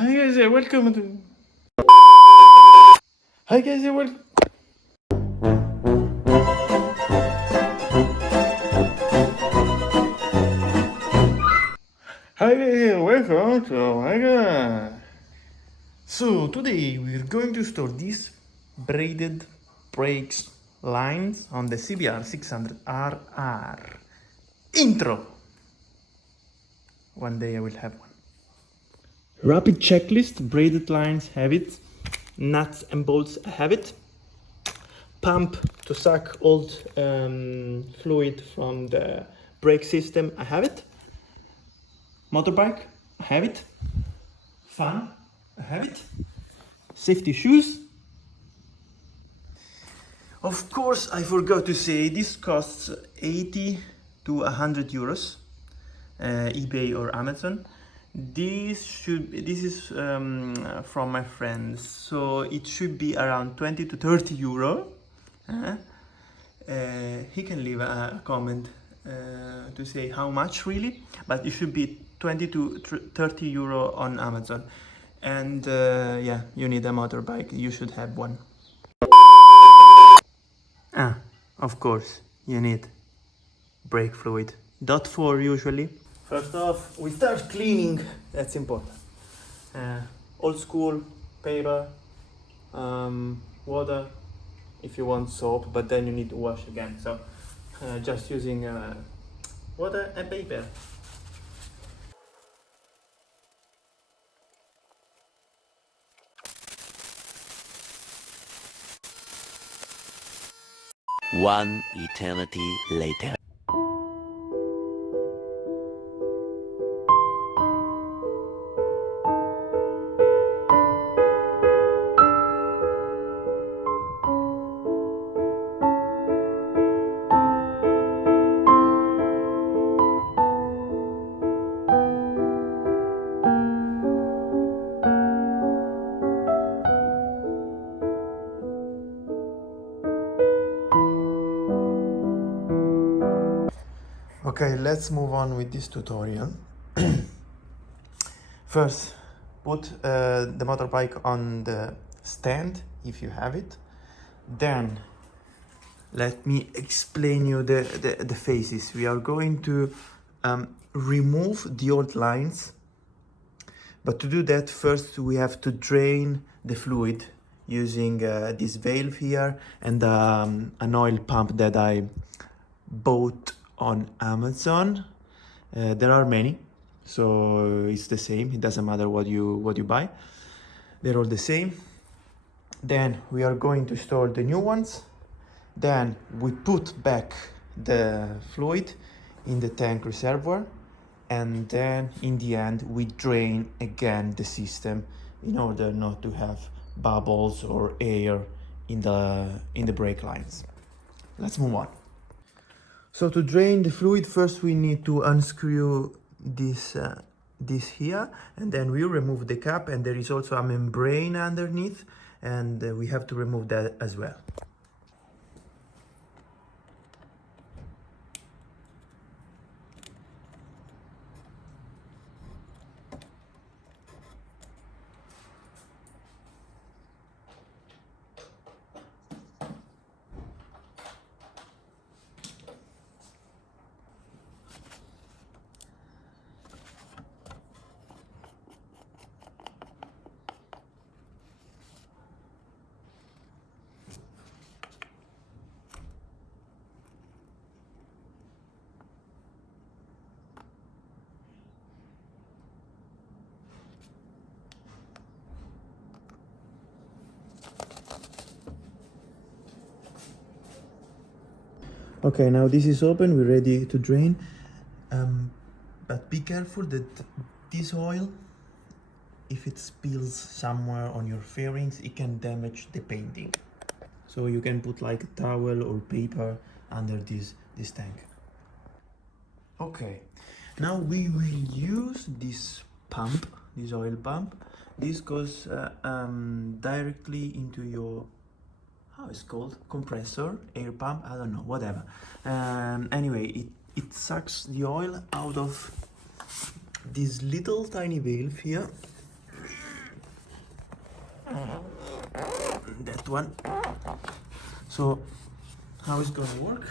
Hi guys, welcome to. Hi guys, welcome. Hi guys, welcome to my god. So today we're going to store these braided brakes lines on the CBR 600RR. Intro. One day I will have one. Rapid checklist. Braided lines, have it. Nuts and bolts, have it. Pump to suck old fluid from the brake system, I have it. Motorbike, I have it. Fan, I have it. Safety shoes. Of course, I forgot to say this costs 80 to 100 euros, eBay or Amazon. This is from my friends, so it should be around 20 to 30 euro. He can leave a comment to say how much really, but it should be 20 to 30 euro on Amazon. And yeah, you need a motorbike, you should have one. Of course, you need brake fluid. .4 usually. First off, we start cleaning, that's important. Old school, paper, water, if you want soap, but then you need to wash again. So just using water and paper. One eternity later. Okay, let's move on with this tutorial. First, put the motorbike on the stand if you have it. Then, let me explain you the phases. We are going to remove the old lines, but to do that, first we have to drain the fluid using this valve here and an oil pump that I bought on Amazon. There are many, so it's the same. It doesn't matter what you buy. They're all the same. Then we are going to store the new ones. Then we put back the fluid in the tank reservoir, and then in the end we drain again the system in order not to have bubbles or air in the brake lines. Let's move on. So to drain the fluid, first we need to unscrew this here, and then we remove the cap, and there is also a membrane underneath, and we have to remove that as well. Okay, now this is open, we're ready to drain. But be careful that this oil, if it spills somewhere on your fairings, it can damage the painting. So you can put like a towel or paper under this tank. Okay, now we will use this pump, this oil pump. This goes directly into your, how it's called, compressor, air pump, I don't know, whatever. Anyway, it sucks the oil out of this little tiny valve here. that one. So how it's gonna work,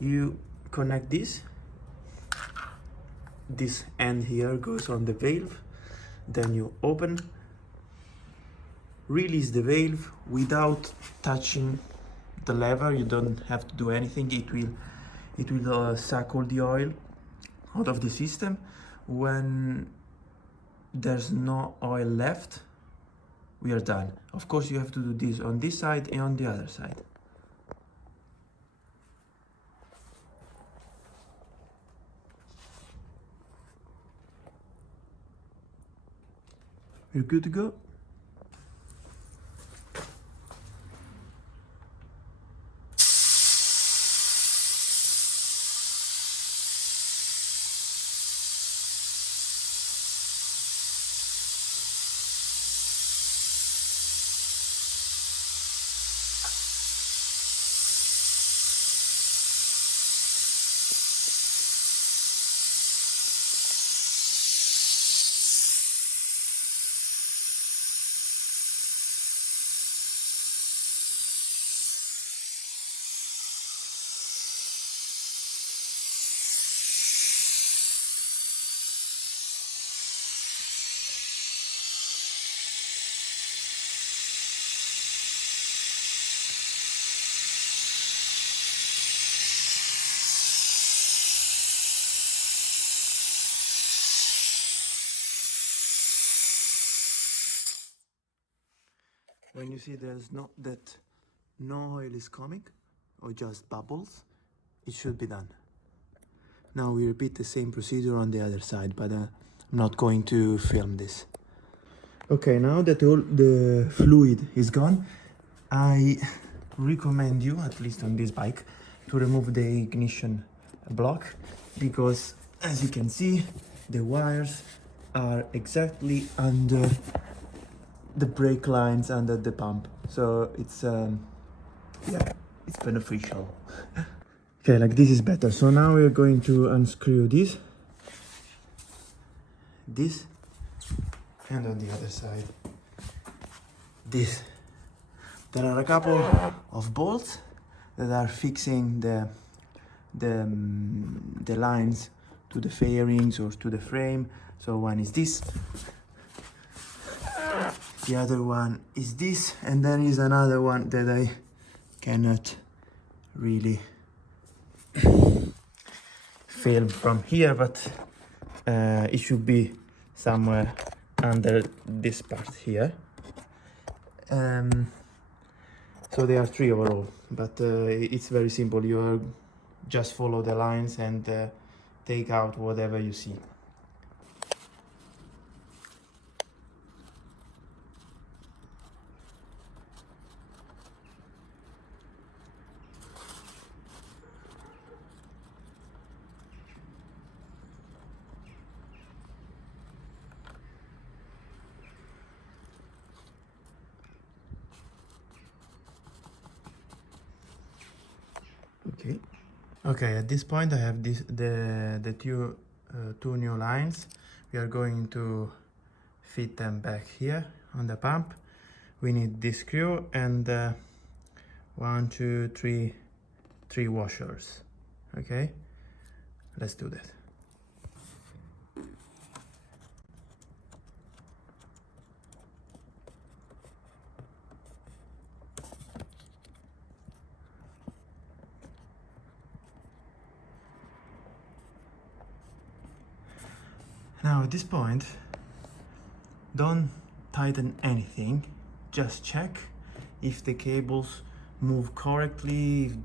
you connect this end here goes on the valve, then you open, release the valve without touching the lever. You don't have to do anything. It will suck all the oil out of the system. When there's no oil left, we are done. Of course, you have to do this on this side and on the other side. We're good to go. When you see that no oil is coming or just bubbles, it should be done. Now we repeat the same procedure on the other side, but I'm not going to film this. Okay, now that all the fluid is gone, I recommend you, at least on this bike, to remove the ignition block, because as you can see, the wires are exactly under the brake lines, under the pump. So it's yeah, it's beneficial. Okay, like this is better. So now we're going to unscrew this, and on the other side, this. There are a couple of bolts that are fixing the lines to the fairings or to the frame. So one is this, the other one is this, and there is another one that I cannot really film from here, but it should be somewhere under this part here. So there are 3 overall, but it's very simple. You just follow the lines and take out whatever you see. Okay, at this point I have the two new lines. We are going to fit them back here on the pump. We need this screw and 1, 2, 3 washers. Okay, let's do that. Now at this point, don't tighten anything, just check if the cables move correctly, if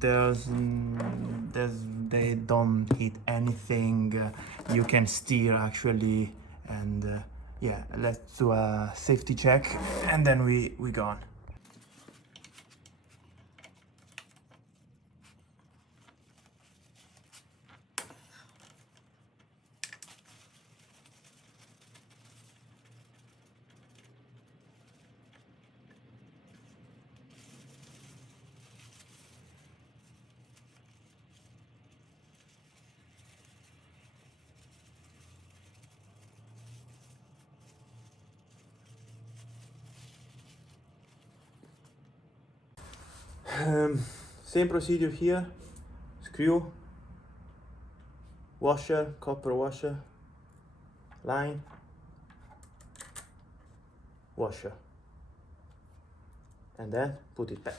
they don't hit anything, you can steer actually, and yeah, let's do a safety check and then we go on. Same procedure here. Screw, washer, copper washer, line, washer, and then put it back.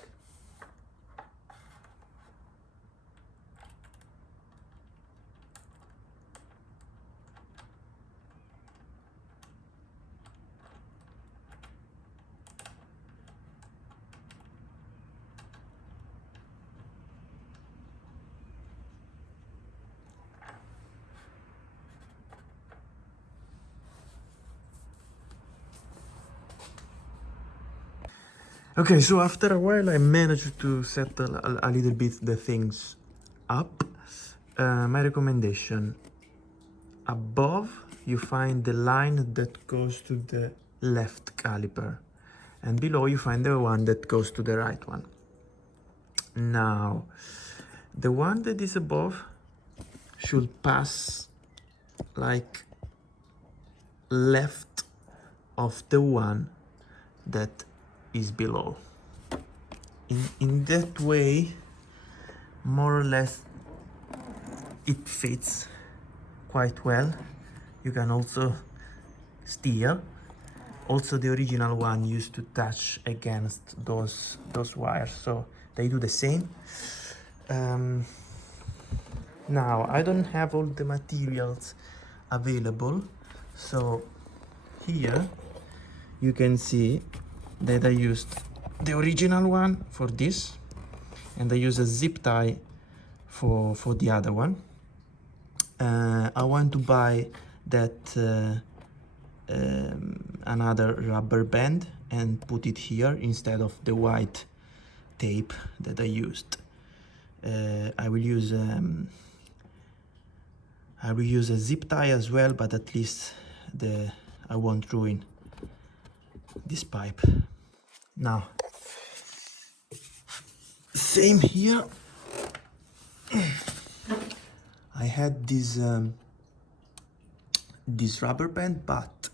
Okay, so after a while I managed to settle a little bit the things up. My recommendation, above you find the line that goes to the left caliper, and below you find the one that goes to the right one. Now, the one that is above should pass like left of the one that is below. In that way, more or less, it fits quite well. You can also steer. Also, the original one used to touch against those wires, so they do the same. Now, I don't have all the materials available, so here you can see that I used the original one for this, and I use a zip tie for the other one. I want to buy that another rubber band and put it here instead of the white tape that I used. I will use a zip tie as well, but at least I won't ruin this pipe. Now, same here. I had this rubber band, but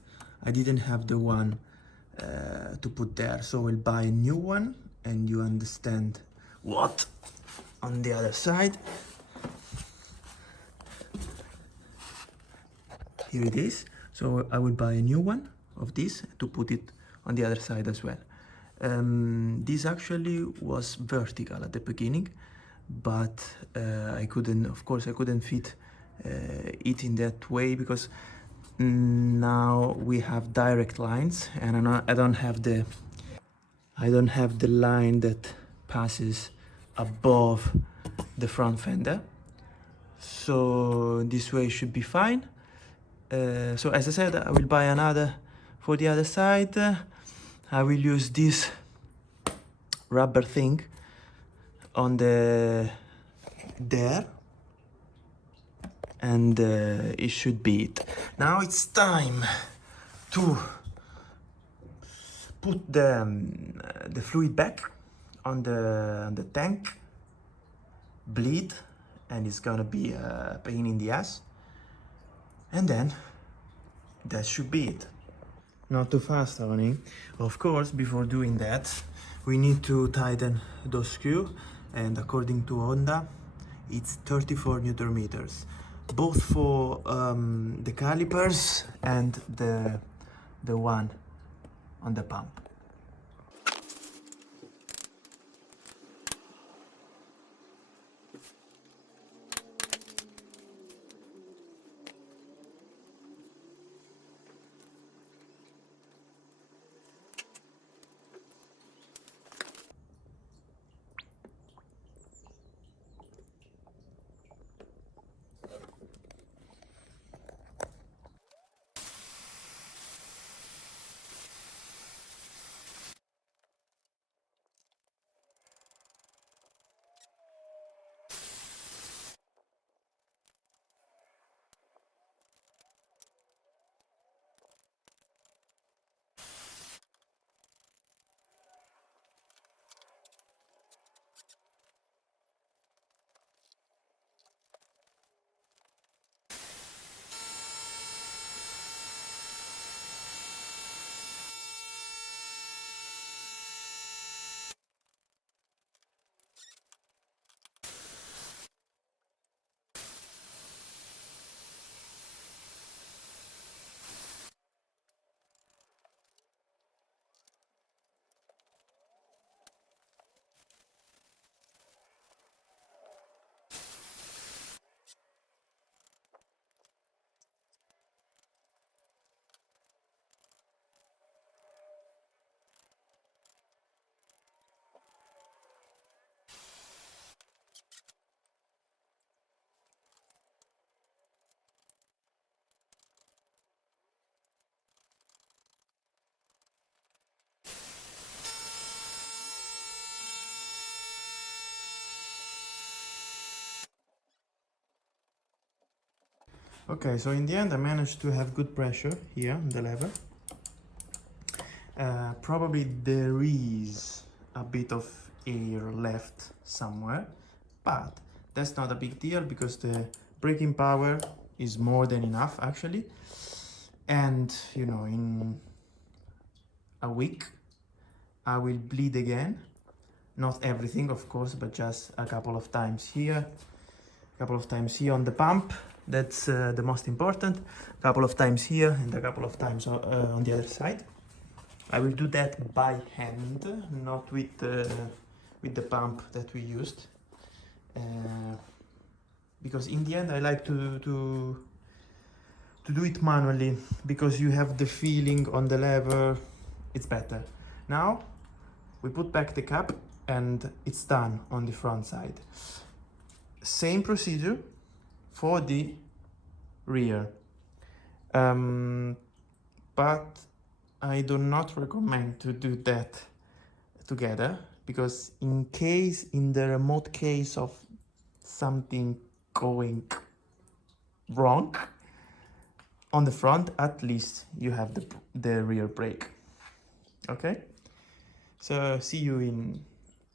I didn't have the one to put there, so I'll buy a new one, and you understand what on the other side. Here it is. So I will buy a new one of this to put it on the other side as well. This actually was vertical at the beginning, but I couldn't, of course, I couldn't fit it in that way because now we have direct lines, and I don't have the line that passes above the front fender. So this way should be fine. So as I said, I will buy another for the other side. I will use this rubber thing on there, and it should be it. Now it's time to put the fluid back on the tank, bleed, and it's gonna be a pain in the ass. And then that should be it. Not too fast, Tony. Of course, before doing that, we need to tighten those screws, and according to Honda, it's 34 Newton meters, both for the calipers and the one on the pump. Okay, so in the end I managed to have good pressure here on the lever. Probably there is a bit of air left somewhere, but that's not a big deal because the braking power is more than enough actually. And you know, in a week I will bleed again. Not everything, of course, but just a couple of times here, a couple of times here on the pump. That's the most important. A couple of times here and a couple of times on the other side. I will do that by hand, not with the pump that we used, because in the end I like to do it manually, because you have the feeling on the lever. It's better. Now we put back the cap and it's done on the front side. Same procedure for the rear, but I do not recommend to do that together, because in the remote case of something going wrong on the front, at least you have the rear brake. Okay, so see you in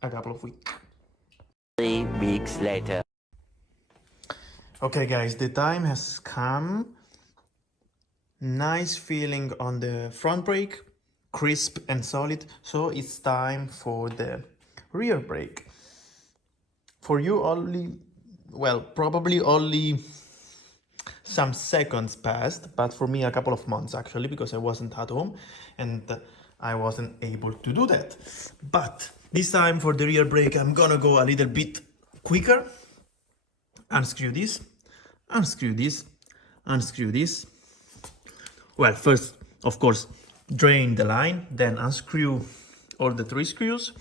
a couple of weeks. 3 weeks later. Okay guys, the time has come. Nice feeling on the front brake, crisp and solid. So it's time for the rear brake. For you only, well, probably only some seconds passed, but for me a couple of months actually, because I wasn't at home and I wasn't able to do that. But this time for the rear brake I'm gonna go a little bit quicker. Unscrew this, unscrew this, unscrew this. Well, first, of course, drain the line, then unscrew all the 3 screws.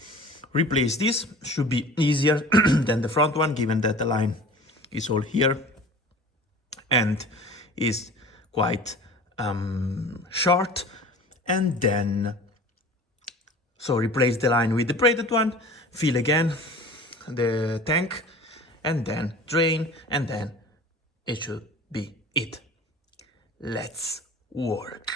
Replace this, should be easier than the front one, given that the line is all here and is quite short. And then, so replace the line with the braided one, fill again the tank, and then drain, and then it should be it. Let's work.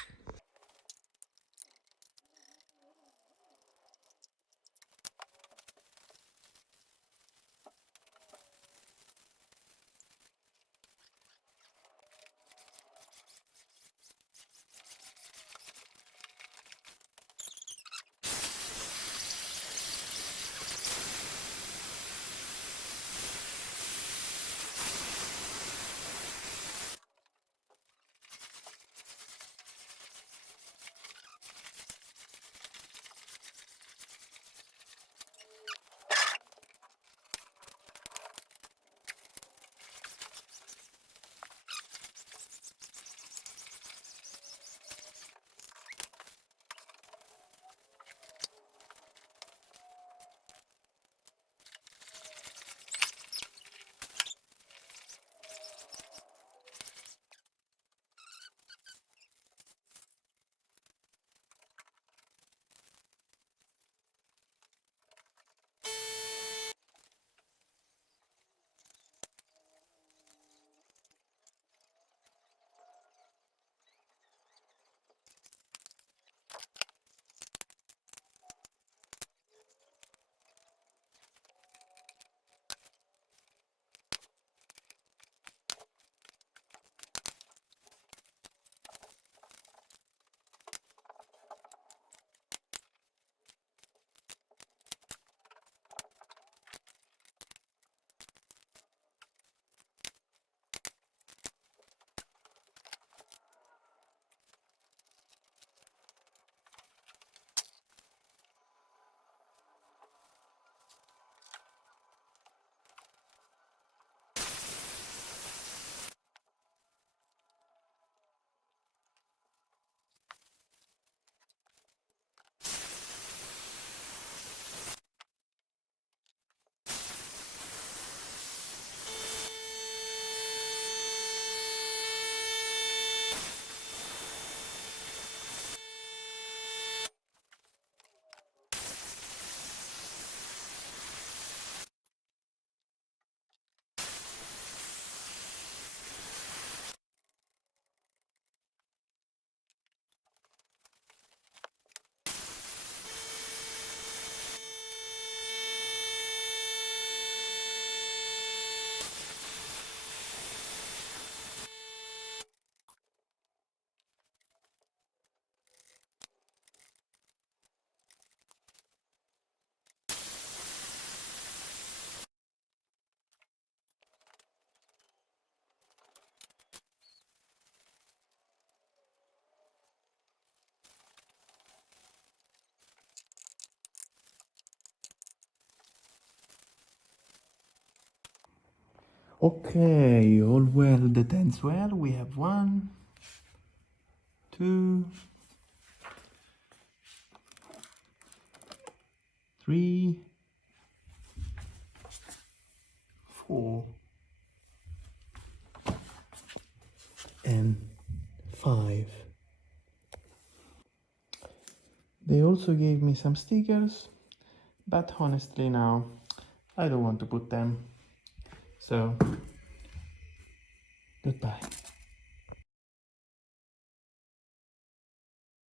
Okay, all well that ends well. We have 1, 2, 3, 4, and 5. They also gave me some stickers, but honestly now I don't want to put them. So, goodbye.